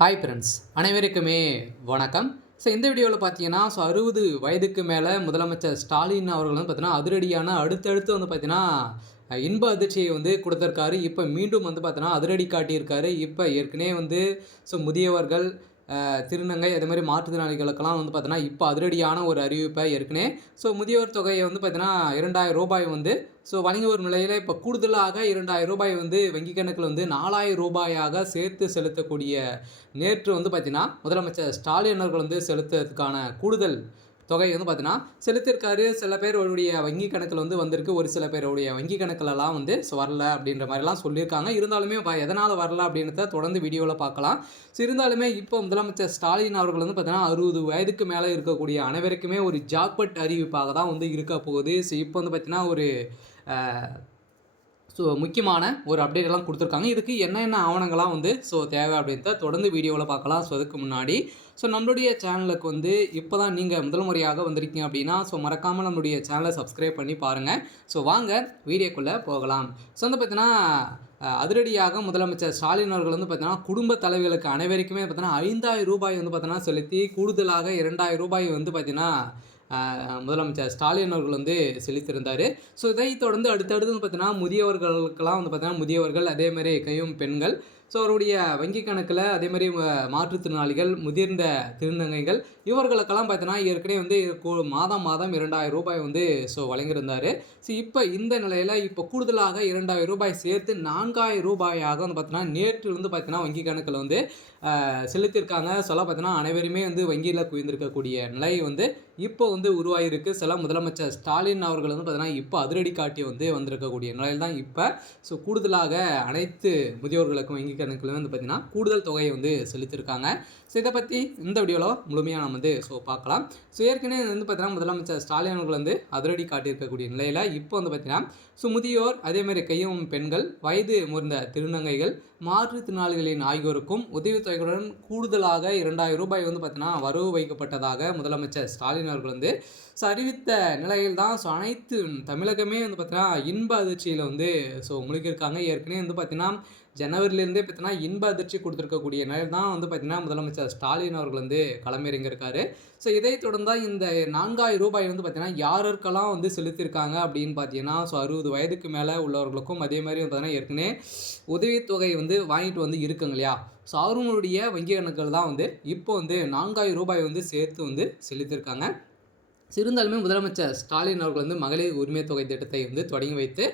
Hi friends, அனைவருக்குமே வணக்கம். இந்த வீடியோவில் பார்த்தீங்கன்னா 60 வயதுக்கு மேலே முதலமைச்சர் ஸ்டாலின் அவர்கள் வந்து பார்த்தீங்கன்னா அதிரடியான அடுத்தடுத்து வந்து பார்த்தீங்கன்னா இன்ப அதிர்ச்சியை வந்து கொடுத்துருக்காரு. இப்போ மீண்டும் வந்து பார்த்தீங்கன்னா அதிரடி காட்டியிருக்காரு. இப்போ ஏற்கனவே வந்து முதியவர்கள், திருநங்கை அதே மாதிரி மாற்றுத்திறனாளிகளுக்கெல்லாம் வந்து பார்த்தீங்கன்னா இப்போ அதிரடியான ஒரு அறிவிப்பை ஏற்கனவே முதியோர் தொகையை வந்து பார்த்தீங்கன்னா ரூ. 2000 வந்து வழங்கி வரும் நிலையில் இப்போ கூடுதலாக ரூ. 2000 வந்து வங்கி கணக்கில் வந்து ரூ. 4000 சேர்த்து செலுத்தக்கூடிய நேற்று வந்து பார்த்தீங்கன்னா முதலமைச்சர் ஸ்டாலின் அவர்கள் வந்து செலுத்துறதுக்கான கூடுதல் தொகை வந்து பார்த்தீங்கன்னா செலுத்தியிருக்காரு. சில பேருடைய வங்கி கணக்கில் வந்து வந்திருக்கு, ஒரு சில பேருடைய வங்கி கணக்கிலலாம் வந்து வரல அப்படின்ற மாதிரிலாம் சொல்லியிருக்காங்க. இருந்தாலுமே எதனால் வரல அப்படின்றத தொடர்ந்து வீடியோவில் பார்க்கலாம். இருந்தாலுமே இப்போ முதலமைச்சர் ஸ்டாலின் அவர்கள் வந்து பார்த்தீங்கன்னா 60 வயதுக்கு மேலே இருக்கக்கூடிய அனைவருக்குமே ஒரு ஜாக்பட் அறிவிப்பாக தான் வந்து இருக்க போகுது. இப்போ வந்து பார்த்தீங்கன்னா ஒரு முக்கியமான ஒரு அப்டேட் எல்லாம் கொடுத்துருக்காங்க. இதுக்கு என்னென்ன ஆவணங்கள்லாம் வந்து தேவை அப்படின்றத தொடர்ந்து வீடியோவில் பார்க்கலாம். அதுக்கு முன்னாடி நம்மளுடைய சேனலுக்கு வந்து இப்போ தான் நீங்கள் முதல் முறையாக வந்திருக்கீங்க அப்படின்னா மறக்காமல் நம்மளுடைய சேனலை சப்ஸ்கிரைப் பண்ணி பாருங்கள். வாங்க வீடியோக்குள்ளே போகலாம். வந்து பார்த்தீங்கன்னா அதிரடியாக முதலமைச்சர் ஸ்டாலின் அவர்கள் வந்து பார்த்தீங்கன்னா குடும்ப தலைவர்களுக்கு அனைவருக்குமே பார்த்தீங்கன்னா ரூ. 5000 வந்து பார்த்தீங்கன்னா செலுத்தி கூடுதலாக ரூ. 2000 வந்து பார்த்தீங்கன்னா முதலமைச்சர் ஸ்டாலின் அவர்கள் வந்து செலுத்தியிருந்தார். இதை தொடர்ந்து அடுத்தடுத்து வந்து பார்த்தீங்கன்னா முதியவர்களுக்கெல்லாம் வந்து பார்த்தீங்கன்னா முதியவர்கள் அதேமாதிரி கையும் பெண்கள் அவருடைய வங்கி கணக்கில் அதேமாதிரி மாற்றுத்திறனாளிகள், முதிர்ந்த திருநங்கைகள் இவர்களுக்கெல்லாம் பார்த்தீங்கன்னா ஏற்கனவே வந்து மாதம் ரூ. 2000 வந்து வழங்கியிருந்தார். இப்போ இந்த நிலையில் இப்போ கூடுதலாக ரூ. 2000 சேர்த்து ரூ. 4000 வந்து பார்த்தீங்கன்னா நேற்று வந்து பார்த்தீங்கன்னா வங்கி கணக்கில் வந்து செலுத்தியிருக்காங்க. பார்த்தீங்கன்னா அனைவருமே வந்து வங்கியில் குவிந்திருக்கக்கூடிய நிலை வந்து இப்போ வந்து உருவாகிருக்கு. முதலமைச்சர் ஸ்டாலின் அவர்கள் வந்து பார்த்தீங்கன்னா இப்போ அதிரடி காட்டி வந்து வந்திருக்கக்கூடிய நிலையில் தான் இப்போ கூடுதலாக அனைத்து முதியோர்களுக்கும் வங்கி கணக்கில் வந்து பார்த்தீங்கன்னா கூடுதல் தொகையை வந்து செலுத்தியிருக்காங்க. இதை பற்றி இந்த வீடியோவில் முழுமையாக நம்ம வந்து பார்க்கலாம். ஏற்கனவே வந்து பார்த்தீங்கன்னா முதலமைச்சர் ஸ்டாலின் அவர்கள் வந்து அதிரடி காட்டியிருக்கக்கூடிய நிலையில் இப்போ வந்து பார்த்தீங்கன்னா முதியோர் அதேமாதிரி கையும் பெண்கள், வயது முதிர்ந்த திருநங்கைகள், மாற்றுத்திறனாளிகளின் ஆகியோருக்கும் உதவித்தொகையுடன் கூடுதலாக ரூ. 2000 வந்து பார்த்தீங்கன்னா வரவு வைக்கப்பட்டதாக முதலமைச்சர் ஸ்டாலின் அவர்கள் வந்து அறிவித்த நிலையில் தான் அனைத்து தமிழகமே வந்து பார்த்தீங்கன்னா இன்ப அதிர்ச்சியில் வந்து முழுகியிருக்காங்க. ஏற்கனவே வந்து பார்த்தீங்கன்னா ஜனவரிலேருந்தே பார்த்தீங்கன்னா இன்ப அதிர்ச்சி கொடுத்துருக்கக்கூடிய நிலையில் தான் வந்து பார்த்தீங்கன்னா முதலமைச்சர் ஸ்டாலின் அவர்கள் வந்து களமிறங்கியிருக்காரு. இதை தொடர்ந்து தான் இந்த ரூ. 4000 வந்து பார்த்தீங்கன்னா யாருக்கெல்லாம் வந்து செலுத்தியிருக்காங்க அப்படின்னு பார்த்தீங்கன்னா 60 வயதுக்கு மேலே உள்ளவர்களுக்கும் அதே மாதிரி வந்து பார்த்தீங்கன்னா ஏற்கனவே உதவித்தொகை வந்து வாங்கிட்டு வந்து இருக்குங்க இல்லையா, அவர்களுடைய வங்கி கணக்குகள் தான் வந்து இப்போ வந்து ரூ. 4000 வந்து சேர்த்து வந்து செலுத்தியிருக்காங்க. இருந்தாலுமே முதலமைச்சர் ஸ்டாலின் அவர்கள் வந்து மகளிர் உரிமை தொகை திட்டத்தை வந்து தொடங்கி வைத்து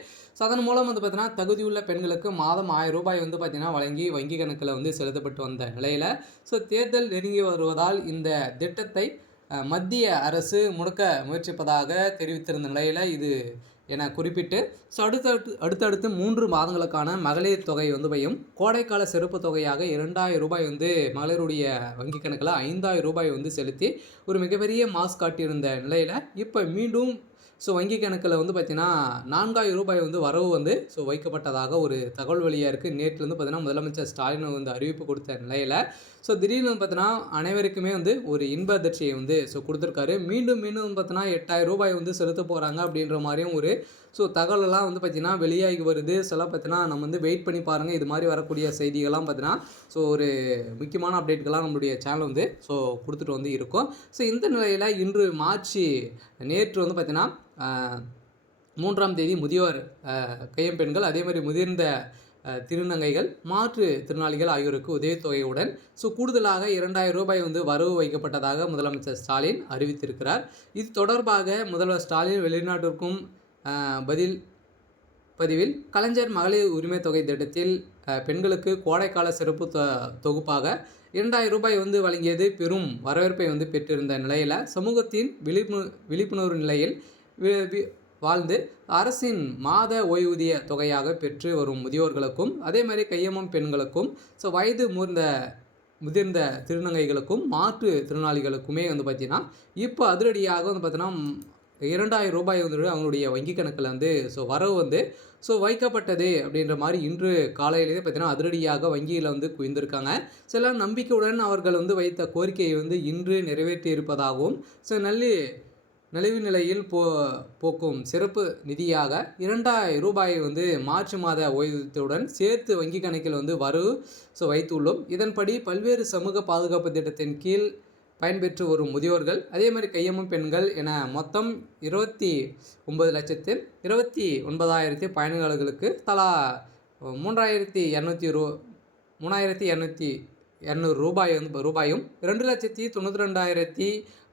அதன் மூலம் வந்து பார்த்தீங்கன்னா தகுதியுள்ள பெண்களுக்கு மாதம் ரூ. 1000 வந்து பார்த்தீங்கன்னா வழங்கி வங்கி கணக்கில் வந்து செலுத்தப்பட்டு வந்த நிலையில் தேர்தல் நெருங்கி வருவதால் இந்த திட்டத்தை மத்திய அரசு முடக்க முயற்சிப்பதாக தெரிவித்திருந்த நிலையில் இது என குறிப்பிட்டு அடுத்தடுத்து 3 மாதங்களுக்கான மகளிர் தொகை வந்து கோடைக்கால சிறப்பு தொகையாக ரூ. 2000 வந்து மகளிருடைய வங்கி கணக்கில் ரூ. 5000 வந்து செலுத்தி ஒரு மிகப்பெரிய மாஸ் காட்டியிருந்த நிலையில் இப்போ மீண்டும் வங்கி கணக்கில் வந்து பார்த்திங்கன்னா ரூ. 4000 வந்து வரவு வந்து வைக்கப்பட்டதாக ஒரு தகவல் வழியாக இருக்குது. நேற்று வந்து பார்த்திங்கன்னா முதலமைச்சர் ஸ்டாலின் வந்து அறிவிப்பு கொடுத்த நிலையில் திடீர்னு வந்து பார்த்தீங்கன்னா அனைவருக்குமே வந்து ஒரு இன்ப அதிர்ச்சியை வந்து கொடுத்துருக்காரு. மீண்டும் பார்த்தீங்கன்னா ரூ. 8000 வந்து செலுத்த போகிறாங்க அப்படின்ற மாதிரியும் ஒரு தகவலெல்லாம் வந்து பார்த்திங்கன்னா வெளியாகி வருது. பார்த்தீங்கன்னா நம்ம வந்து வெயிட் பண்ணி பாருங்கள். இது மாதிரி வரக்கூடிய செய்திகள்லாம் பார்த்தீங்கன்னா ஒரு முக்கியமான அப்டேட்டுகள்லாம் நம்மளுடைய சேனல் வந்து கொடுத்துட்டு வந்து இருக்கும். இந்த நிலையில் இன்று நேற்று வந்து பார்த்திங்கன்னா 3ஆம் தேதி முதியோர் கையம்பெண்கள் அதே மாதிரி முதிர்ந்த திருநங்கைகள், மாற்றுத்திறனாளிகள் ஆகியோருக்கு உதவித்தொகையுடன் கூடுதலாக ரூ. 2000 வந்து வரவு வைக்கப்பட்டதாக முதலமைச்சர் ஸ்டாலின் அறிவித்திருக்கிறார். இது தொடர்பாக முதல்வர் ஸ்டாலின் வெளிநாட்டிற்கும் பதிவில் கலைஞர் மகளிர் உரிமை தொகை திட்டத்தில் பெண்களுக்கு கோடைக்கால சிறப்பு தொகுப்பாக ரூ. 2000 வந்து வழங்கியது பெரும் வரவேற்பை வந்து பெற்றிருந்த நிலையில் சமூகத்தின் விழிப்புணர்வு நிலையில் வாழ்ந்து அரசின் மாத ஓய்வூதிய தொகையாக பெற்று வரும் முதியோர்களுக்கும் அதே மாதிரி கையம்மம் பெண்களுக்கும் வயது முதிர்ந்த திருநங்கைகளுக்கும் மாற்றுத்திறனாளிகளுக்குமே வந்து பார்த்திங்கன்னா இப்போ அதிரடியாக வந்து பார்த்தீங்கன்னா ரூ. 2000 வந்து அவங்களுடைய வங்கி கணக்கில் வந்து வரவு வந்து வைக்கப்பட்டது அப்படின்ற மாதிரி இன்று காலையிலேயே பார்த்தீங்கன்னா அதிரடியாக வங்கியில் வந்து குவிந்திருக்காங்க. சில நம்பிக்கையுடன் அவர்கள் வந்து வைத்த கோரிக்கையை வந்து இன்று நிறைவேற்றி இருப்பதாகவும் நலிவு நிலையில் போக்கும் சிறப்பு நிதியாக ரூ. 2000 வந்து மார்ச் மாத ஓய்வூதியத்துடன் சேர்த்து வங்கி கணக்கில் வந்து வைத்துள்ளோம். இதன்படி பல்வேறு சமூக பாதுகாப்பு திட்டத்தின் கீழ் பயன்பெற்று வரும் முதியோர்கள், அதே மாதிரி கையமும் பெண்கள் என மொத்தம் 29,29,000 பயனாளிகளுக்கு தலா ரூபாயும் 2,92,000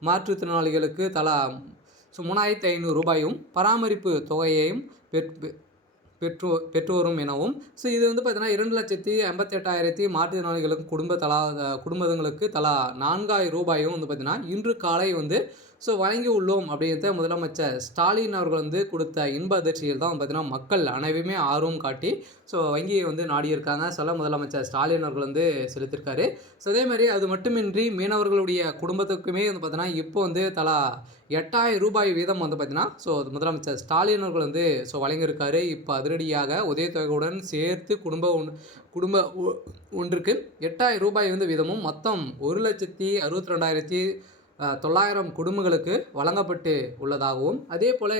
மாற்றுத்திறனாளிகளுக்கு தலா 3,500 ரூபாயும் பராமரிப்பு தொகையையும் பெற்று வரும் எனவும், இது வந்து பார்த்தீங்கன்னா 2,58,000 மாற்றுத்திறனாளிகளுக்கு குடும்பங்களுக்கு தலா 4,000 ரூபாயும் வந்து பார்த்தீங்கன்னா இன்று காலை வந்து வழங்கி உள்ளோம் அப்படின்றத முதலமைச்சர் ஸ்டாலின் அவர்கள் வந்து கொடுத்த இன்ப அதிர்ச்சியில் தான் பார்த்தீங்கன்னா மக்கள் அனைவருமே ஆர்வம் காட்டி வங்கியை வந்து நாடியிருக்காங்க. முதலமைச்சர் ஸ்டாலின் அவர்கள் வந்து செலுத்திருக்காரு. அதே மாதிரி அது மட்டுமின்றி மீனவர்களுடைய குடும்பத்துக்குமே வந்து பார்த்தீங்கன்னா இப்போ வந்து தலா 8,000 ரூபாய் வீதம் வந்து பார்த்தீங்கன்னா முதலமைச்சர் ஸ்டாலின் அவர்கள் வந்து வழங்கியிருக்காரு. இப்போ அதிரடியாக உதவித்தொகையுடன் சேர்த்து குடும்ப ஒன்றுக்கு 8,000 ரூபாய் வந்து வீதமும் மொத்தம் 1,62,900 குடும்பங்களுக்கு வழங்கப்பட்டு உள்ளதாகவும், அதே போல்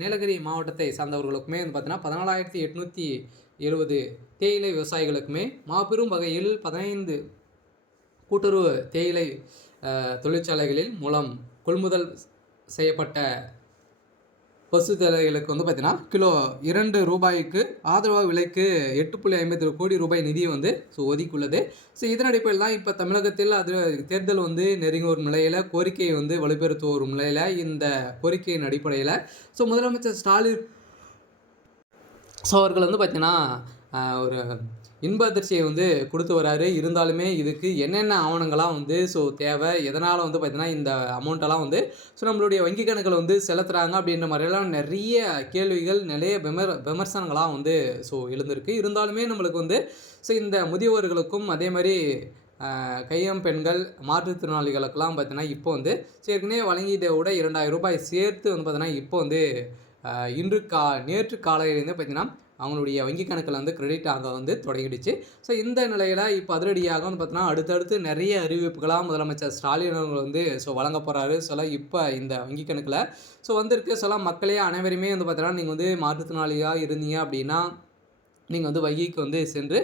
நீலகிரி மாவட்டத்தை சார்ந்தவர்களுக்குமே வந்து பார்த்தீங்கன்னா 14,870 தேயிலை விவசாயிகளுக்குமே மாபெரும் வகையில் 15 கூட்டுறவு தேயிலை தொழிற்சாலைகளில் மூலம் கொள்முதல் செய்யப்பட்ட பசு தேயிலைகளுக்கு வந்து பார்த்தீங்கன்னா கிலோ ₹2 ஆதரவாக விலைக்கு 8.57 கோடி ரூபாய் நிதி வந்து ஒதுக்கியுள்ளது. இதன் அடிப்படையில் தான் இப்போ தமிழகத்தில் தேர்தல் வந்து நெருங்கி வரும் நிலையில் கோரிக்கையை வந்து வலுப்பெறுத்து வரும் நிலையில் இந்த கோரிக்கையின் அடிப்படையில் முதலமைச்சர் ஸ்டாலின் அவர்கள் வந்து பார்த்தீங்கன்னா ஒரு இன்ப அதிர்ச்சியை வந்து கொடுத்து வராரு. இருந்தாலுமே இதுக்கு என்னென்ன ஆவணங்கள்லாம் வந்து தேவை, எதனால் வந்து பார்த்தீங்கன்னா இந்த அமௌண்ட்டெல்லாம் வந்து நம்மளுடைய வங்கி கணக்கில் வந்து செலுத்துகிறாங்க அப்படின்ற மாதிரியெல்லாம் நிறைய கேள்விகள், நிறைய விமர்சனங்களாக வந்து எழுந்திருக்கு. இருந்தாலுமே நம்மளுக்கு வந்து இந்த முதியோர்களுக்கும் அதே மாதிரி கையம் பெண்கள் மாற்றுத்திறனாளிகளுக்கெல்லாம் பார்த்தீங்கன்னா இப்போ வந்து ஏற்கனவே வழங்கியதை விட 2,000 ரூபாய் சேர்த்து வந்து பார்த்தீங்கன்னா இப்போ வந்து நேற்று காலையிலேருந்து பார்த்தீங்கன்னா அவங்களுடைய வங்கி கணக்கில் வந்து கிரெடிட் ஆக வந்து தொடங்கிடுச்சு. இந்த நிலையில் இப்போ அதிரடியாக வந்து பார்த்தீங்கன்னா அடுத்தடுத்து நிறைய அறிவிப்புகளாக முதலமைச்சர் ஸ்டாலின் அவர்கள் வந்து வழங்க போகிறாரு. இப்போ இந்த வங்கி கணக்கில் வந்திருக்கு. மக்களே அனைவருமே வந்து பார்த்தீங்கன்னா நீங்கள் வந்து மாற்றுத்திறனாளியாக இருந்தீங்க அப்படின்னா நீங்கள் வந்து வங்கிக்கு வந்து சென்று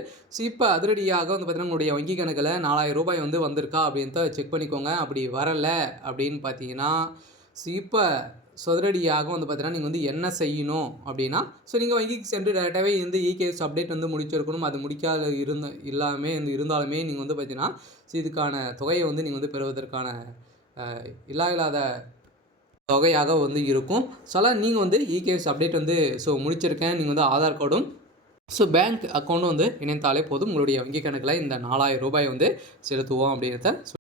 இப்போ அதிரடியாக வந்து பார்த்தீங்கன்னா உங்களுடைய வங்கி கணக்கில் 4,000 ரூபாய் வந்து வந்திருக்கா அப்படின்ட்டு செக் பண்ணிக்கோங்க. அப்படி வரலை அப்படின்னு பார்த்தீங்கன்னா இப்போ அதிரடியாக வந்து பார்த்தீங்கன்னா நீங்கள் வந்து என்ன செய்யணும் அப்படின்னா நீங்கள் வங்கிக்கு சென்று டேரெக்டாகவே இந்த இகேஎஸ் அப்டேட் வந்து முடிச்சிருக்கணும். அது முடிக்காத இருந்தாலுமே நீங்கள் வந்து பார்த்தீங்கன்னா இதுக்கான தொகையை வந்து நீங்கள் வந்து பெறுவதற்கான இல்லாத தொகையாக வந்து இருக்கும். நீங்கள் வந்து இகேஎஸ் அப்டேட் வந்து முடிச்சிருக்கேன், நீங்கள் வந்து ஆதார் கார்டும் பேங்க் அக்கௌண்ட்டும் வந்து இணைத்தாலே போதும். உங்களுடைய வங்கி கணக்கில் இந்த 4,000 ரூபாய் வந்து செலுத்துவோம் அப்படின்றத